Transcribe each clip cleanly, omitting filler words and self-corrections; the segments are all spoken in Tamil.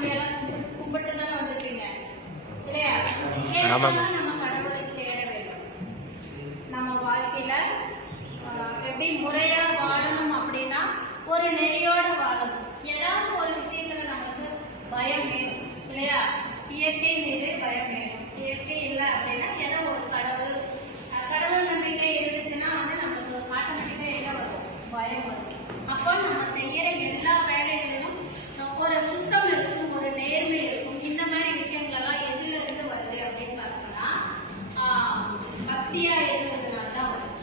நம்ம எல்லாம் கும்பிட்டு தானே வந்திருக்கீங்க இல்லையா? நம்ம கடவுளை தேட வேண்டும். நம்ம வாழ்க்கையில எப்படி முறையா வாழணும் அப்படின்னா ஒரு நெறியோட வாழணும். ஏதாவது ஒரு விஷயத்துல நமக்கு பயம் வேணும் இல்லையா? இயற்கை மீது பயம் வேணும். இயற்கை இல்லை அப்படின்னா ஏதோ ஒரு கடவுள் நம்பிக்கை இருந்துச்சுன்னா வந்து நமக்கு ஆட்டோமேட்டிக்கா என்ன வரும்? பயம் வரும். அப்போ நம்ம செய்யற எல்லா வேலைகளிலும் ஒரு சுத்தம் இருக்கும், ஒரு நேர்மை இருக்கும். இந்த மாதிரி விஷயங்கள் எல்லாம் எதுல இருந்து வருது அப்படின்னு பார்த்தோம்னா பக்தியா இருக்கிறதுனால தான் வருது.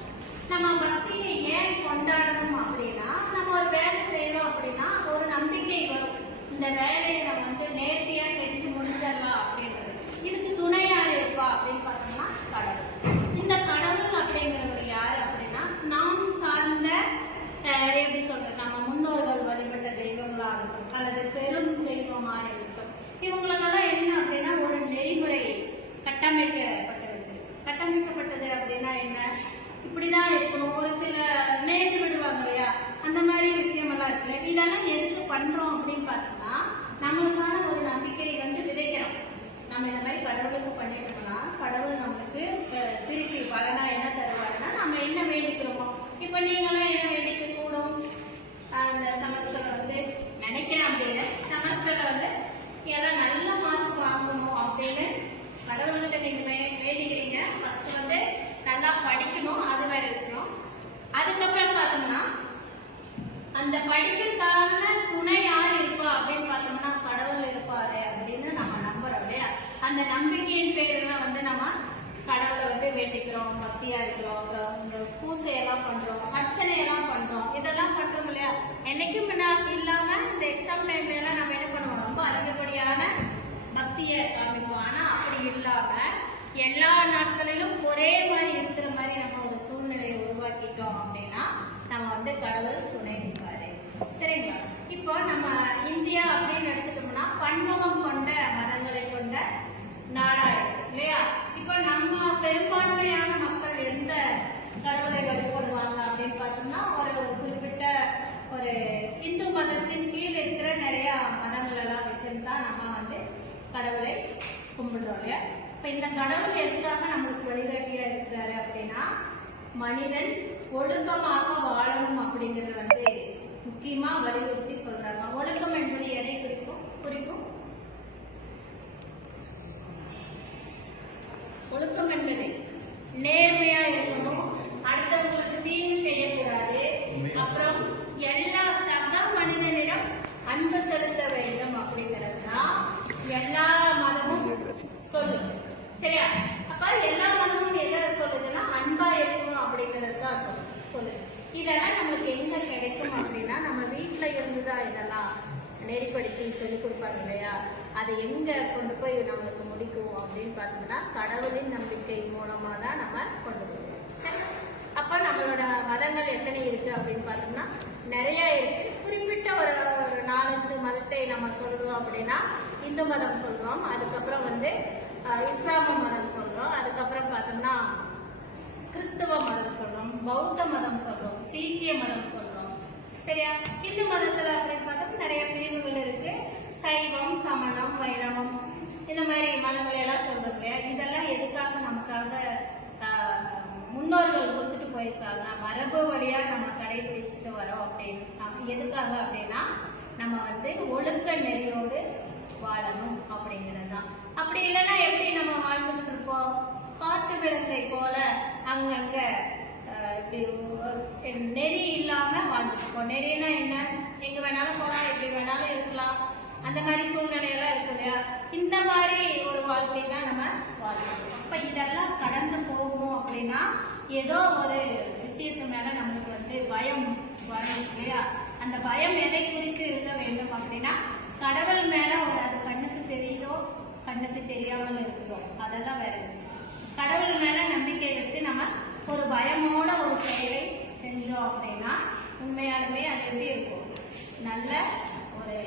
நம்ம பக்தியை ஏன் கொண்டாடணும் அப்படின்னா, நம்ம ஒரு வேலை செய்யறோம் அப்படின்னா ஒரு நம்பிக்கை வரும். இந்த வேலையை நம்ம வந்து நேர்த்தியா செஞ்சு முடிஞ்சிடலாம் அப்படின்றது. இதுக்கு துணையார் இருப்பா அப்படின்னு பார்த்தோம்னா கடவுள். இந்த கடவுள் அப்படிங்கிறவர் யாரு அப்படின்னா, நாம் சார்ந்த எப்படி சொல்றது, நம்ம முன்னோர்கள் வழிபட்ட தெய்வங்களா இருக்கும் அல்லது பெரும் தெய்வமா இருக்கும். இவங்களுக்கெல்லாம் என்ன அப்படின்னா ஒரு நெறிமுறையை கட்டமைக்கப்பட்டது அப்படின்னா என்ன, இப்படிதான் இருக்கணும். ஒரு சில நேர்ந்து விடுவாங்க இல்லையா, அந்த மாதிரி விஷயம் எல்லாம் இருக்குல்ல. இதெல்லாம் எதுக்கு பண்றோம் அப்படின்னு பார்த்தோம்னா, நம்மளுக்கான ஒரு நம்பிக்கை வந்து விதைக்கிறோம். நம்ம இந்த மாதிரி கடவுளுக்கு பண்ணிட்டோம்னா கடவுள் நம்மளுக்கு திருப்பி பலனா என்ன தருவாருன்னா நம்ம என்ன வேண்டிக்கிறோமோ. இப்ப நீங்களாம் என்ன வேண்டிக்க கூடும்? அந்த செமஸ்டர்ல வந்து நினைக்கிறேன் அப்படின்னு செமஸ்டர்ல வந்து எல்லாம் நல்ல மார்க் வாங்கணும் அப்படின்னு கடவுள்கிட்ட நீங்க வேண்டிக்கிறீங்க. ஃபர்ஸ்ட் வந்து நல்லா படிக்கணும், அது வேற விஷயம். அதுக்கப்புறம் பார்த்தோம்னா அந்த படிக்கிறதுக்கான துணை யார் இருப்பா அப்படின்னு பார்த்தோம்னா கடவுள் இருப்பாரு அப்படின்னு நம்ம நம்புறோம் இல்லையா? அந்த நம்பிக்கையின் பேரெல்லாம் வந்து நம்ம கடவுளை வந்து வேண்டிக்கிறோம், பக்தியா இருக்கிறோம், அப்புறம் இந்த பூசையெல்லாம் பண்றோம், அர்ச்சனையெல்லாம் பண்றோம். இதெல்லாம் பண்றோம் இல்லையா? என்னைக்கும் இல்லாம இந்த எக்ஸாம் டைம்ல எல்லாம் நம்ம என்ன பண்ணுவோம், ரொம்ப அதிகப்படியான பக்தியை காமிப்போம். ஆனா அப்படி இல்லாம எல்லா நாட்களிலும் ஒரே மாதிரி இருக்கிற மாதிரி நம்ம ஒரு சூழ்நிலையை உருவாக்கிட்டோம் அப்படின்னா நம்ம வந்து கடவுள் துணை நிற்பாரு. சரிங்களா? இப்போ நம்ம இந்தியா அப்படின்னு எடுத்துட்டோம்னா பன்முகம் கொண்ட மதங்களை கொண்ட நாடா இருக்கு இல்லையா? இப்போ நம்ம பெரும்பான்மையான மக்கள் எந்த கடவுளை வழிபடுவாங்க அப்படின்னு பார்த்தோம்னா ஒரு குறிப்பிட்ட ஒரு இந்து மதத்தின் கீழ் இருக்கிற நிறைய மதங்கள் எல்லாம் வச்சிருந்தா நம்ம வந்து கடவுளை கும்பிடுறோம் இல்லையா? இப்ப இந்த கடவுள் எதுக்காக நம்மளுக்கு வழிகாட்டியா இருக்கிறாரு அப்படின்னா, மனிதன் ஒழுக்கமாக வாழணும் அப்படிங்கறது வந்து முக்கியமா வலியுறுத்தி சொல்றாங்க. ஒழுக்கம் என்பது எதை குறிக்கும்? ஒழுக்கம் என்பது நேர்மையா இருக்கணும், அடுத்தவங்களுக்கு தீங்கு செய்யக்கூடாது, அப்புறம் எல்லா சக மனிதனிடம் அன்பு செலுத்த வேண்டும் அப்படிங்கிறது தான் எல்லா மதமும் சொல்லுது. சரியா? அப்ப எல்லா மதமும் எதை சொல்லுதுன்னா அன்பா இருக்கணும் அப்படிங்கிறது தான் சொல்லுது. இதெல்லாம் நம்மளுக்கு எங்க கிடைக்கும் அப்படின்னா நம்ம வீட்டுல இருந்துதான் இதெல்லாம் நெறிப்படுத்தி சொல்லிக் கொடுப்பாங்க இல்லையா? அதை எங்க கொண்டு போய் நம்மளுக்கு முடிக்கும் அப்படின்னு பார்த்தோம்னா கடவுளின் நம்பிக்கை மூலமா தான் நம்ம கொண்டு போவோம். சரி? அப்ப நம்மளோட மதங்கள் எத்தனை இருக்கு அப்படின்னு பார்த்தோம்னா நிறைய இருக்கு. குறிப்பிட்ட ஒரு 4-5 மதத்தை நம்ம சொல்றோம் அப்படின்னா இந்து மதம் சொல்றோம், அதுக்கப்புறம் வந்து இஸ்லாம மதம் சொல்றோம், அதுக்கப்புறம் பார்த்தோம்னா கிறிஸ்தவ மதம் சொல்றோம், பௌத்த மதம் சொல்றோம், சீக்கிய மதம் சொல்றோம். சரியா? இந்து மதத்துல அப்படின்னு பார்த்தோம்னா நிறைய பிரிவுகள் இருக்கு. சைவம், சமணம், வைணவம், இந்த மாதிரி மதங்களை எல்லாம் சொல்றோம் இல்லையா? இதெல்லாம் எதுக்காக நமக்காக முன்னோர்கள் கொடுத்துட்டு போயிருக்காங்க, மரபு வழியா நம்ம கடைபிடிச்சிட்டு வரோம் அப்படின்னு. எதுக்காக அப்படின்னா நம்ம வந்து ஒழுக்க நெறியோடு வாழணும் அப்படிங்கிறது தான். அப்படி இல்லைன்னா எப்படி நம்ம வாழ்ந்துட்டு இருப்போம்? காட்டு விளக்கை போல அங்கங்க நெறி இல்லாம வாழ்ந்துருப்போம். நெறினா என்ன? எங்க வேணாலும் போனா எப்படி வேணாலும் இருக்கலாம், அந்த மாதிரி சூழ்நிலையெல்லாம் இருக்கு இல்லையா? இந்த மாதிரி ஒரு வாழ்க்கை தான் நம்ம வாழலாம். அப்ப இதெல்லாம் கடந்து போகணும் அப்படின்னா ஏதோ ஒரு விஷயத்து மேல நம்மளுக்கு வந்து பயம் வரணும் இல்லையா? அந்த பயம் எதை குறித்து இருக்க வேண்டும் அப்படின்னா கடவுள் மேல ஒரு அது கண்ணுக்கு தெரியுதோ கண்ணுக்கு தெரியாமல் இருக்குதோ அதெல்லாம் வேற விஷயம். கடவுள் மேல நம்பிக்கை வச்சு நம்ம ஒரு பயமோட ஒரு செயலை செஞ்சோம் அப்படின்னா உண்மையாலுமே அது எப்படி இருக்கும்? நல்ல ஒரு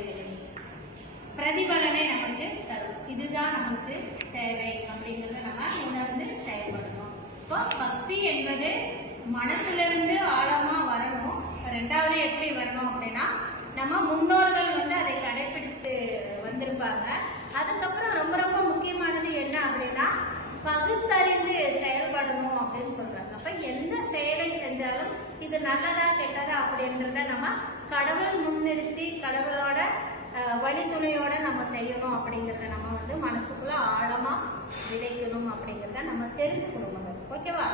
பிரதிபலனை நமக்கு தரும். இதுதான் நமக்கு தேவை அப்படிங்கறத நம்ம உணர்ந்து செயல்படணும். இப்போ பக்தி என்பது மனசுல இருந்து ஆழமா வரணும். ரெண்டாவது எப்படி வரணும் அப்படின்னா நம்ம முன்னோர்கள் வந்து அதை கடைபிடித்து வந்திருக்க சொல்லியிருப்பாங்க. அதுக்கப்புறம் ரொம்ப ரொம்ப முக்கியமானது என்ன அப்படின்னா பகுத்தறிந்து செயல்படணும் அப்படின்னு சொல்றாங்க. அப்ப எந்த செயலை செஞ்சாலும் இது நல்லதா கெட்டதா அப்படின்றத நம்ம கடவுள் முன்னிறுத்தி கடவுளோட வழித்துணையோட நம்ம செய்யணும் அப்படிங்கிறத நம்ம வந்து மனசுக்குள்ள ஆழமா விதைக்கணும் அப்படிங்கிறத நம்ம தெரிஞ்சுக்கணும். ஓகேவா?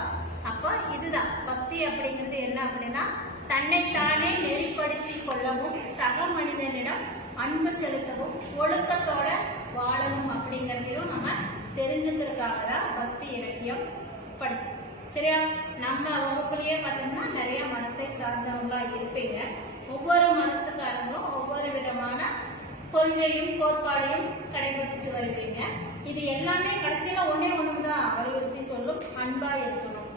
அப்போ இதுதான் பக்தி அப்படிங்கிறது என்ன அப்படின்னா தன்னைத்தானே நெறிப்படுத்தி கொள்ளவும் சக மனிதனிடம் அன்பு செலுத்தவும் ஒழுக்கத்தோட வாழணும் அப்படிங்கிறதையும் நம்ம தெரிஞ்சுக்கிறதுக்காக தான் பக்தி இலக்கியம் படிச்சோம். சரியா? நம்ம வகுப்புலயே பார்த்தோம்னா நிறைய மதத்தை சார்ந்தவங்களா இருப்பீங்க. ஒவ்வொரு மதத்துக்காரங்களும் ஒவ்வொரு விதமான கொள்கையும் கோட்பாடையும் கடைபிடிச்சிட்டு வருவீங்க. இது எல்லாமே கடைசியில ஒண்ணுதான் வலியுறுத்தி சொல்லும், அன்பா இருக்கணும்,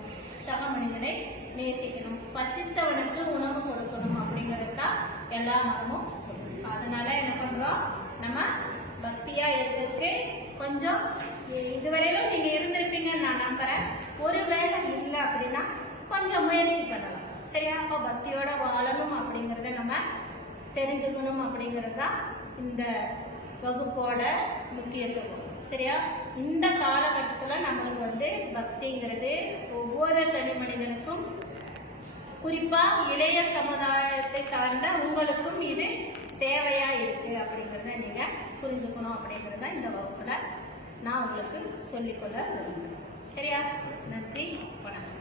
சக மனிதனை நேசிக்கணும், பசித்தவனுக்கு உணவு கொடுக்கணும் அப்படிங்கிறது தான் எல்லா மதமும் சொல்லும். அதனால என்ன பண்றோம், நம்ம பக்தியா இருக்கிறதுக்கு கொஞ்சம் இதுவரையிலும் நீங்க இருந்திருப்பீங்கன்னு நான் நம்புறேன். ஒருவேளை இல்லை அப்படின்னா கொஞ்சம் முயற்சி பண்ணலாம். சரியா? அப்போ பக்தியோட வாழணும் அப்படிங்கிறத நம்ம தெரிஞ்சுக்கணும் அப்படிங்கிறது தான் இந்த வகுப்போட முக்கியத்துவம். சரியா? இந்த காலகட்டத்தில் நம்மளுக்கு வந்து பக்திங்கிறது ஒவ்வொரு தனி மனிதனுக்கும், குறிப்பா இளைய சமுதாயத்தை சார்ந்த உங்களுக்கும் இது தேவையா இருக்கு அப்படிங்கிறத நீங்க புரிஞ்சுக்கணும் அப்படிங்கிறத இந்த வகுப்புல நான் உங்களுக்கு சொல்லிக்கொள்ள விரும்புகிறேன். சரியா? நன்றி, வணக்கம்.